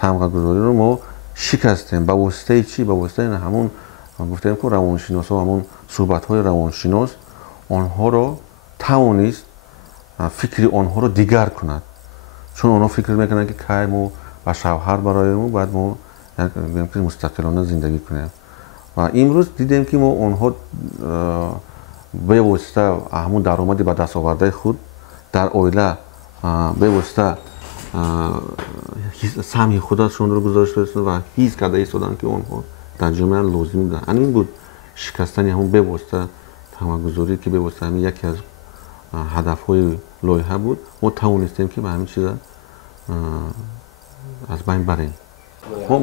тамғагузорӣ رو мо шикастем. ба воситаи чӣ? Ба воситаи ҳамун гуфтем ки равоншиносо, ҳамун суҳбатҳои равоншинос онҳоро тавонист фикри онҳоро дигар кунад. Чун онҳо фикр мекунанд ки кай мо ба шавҳар бароему, баъд мо мустақилона зиндагӣ кунем. Ва имрӯз дидем ки мо онҳо бевосита ҳамун даромади ба дастовардаи худ дар оила бевосита самъи худашонро гузошта ва ҳис карда истоданд ки онҳо дар ҷомеа лозим буданд. Ҳамин буд шикастани ҳамун бевосита тамғагузорӣ, ки бевосита ҳамин яке аз ҳадафҳои лоиҳа буд. Мо тавонистем ки ба ҳамин чиза аз байн барем. мо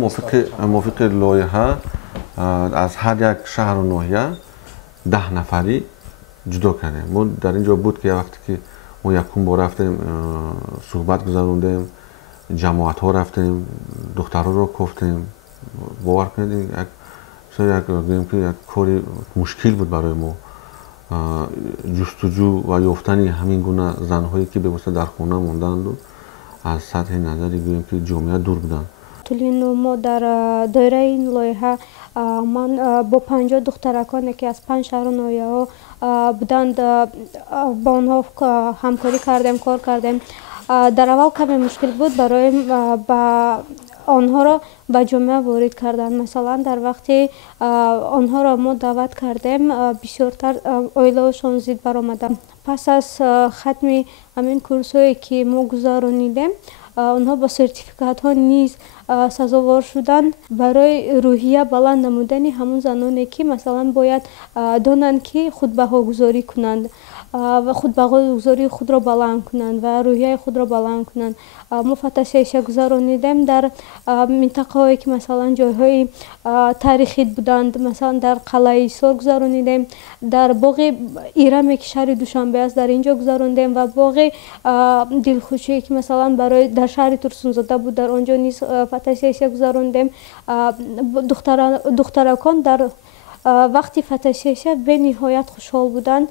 мувофиқи лоиҳа аз ҳар як шаҳру ноҳия 10 нафарӣ ҷудо кардем. Мо дар ин ҷо буд ки вақте ки мо якум бор рафтем суҳбат гузарондем, ҷамоатҳо рафтем, духтарҳоро кофтем. бовар кунед як кори мушкил буд барои мо ҷустуҷӯ ва ёфтани ҳамин гуна занҳое ки бевосита дар хона монданду аз сатҳи назари гӯем ки ҷомеа дур буданд. мо дар доираи ин лоиҳа ман бо 50 духтараконе ки аз 5 шаҳру ноҳияҳо буданд, ба онҳо ҳамкорӣ кардем, кор кардем. дар аввал каме мушкил буд барои ба онҳоро ба ҷомеа ворид кардан. Масалан, дар вақти онҳоро мо даъват кардем, бисёртар оилаҳошон зид баромаданд. Пас аз хатми ҳамин курсҳое ки мо гузаронидем, онҳо бо сертификатҳо низ сазовор шуданд. Барои рӯҳия баланд намудани ҳамун заноне ки масалан бояд донанд ки худбаҳогузорӣ кунанд ва худбаҳогузории худро баланд кунанд ва рӯҳияи худро баланд кунанд. Мо фотосессия гузаронидем дар минтақаҳое ки масалан ҷойҳои таърихӣ буданд. Масалан, дар қалъаи Исор гузаронидем, дар боғи Ираме ки шаҳри Душанбе аст, дар ин ҷо гузарондем ва боғи Дилхушие ки масалан барои дар шаҳри Турсунзода буд, дар он ҷо низ фотосессия гузарондем. Духтаракон дар вақти фотосессия бениҳоят хушҳол буданд.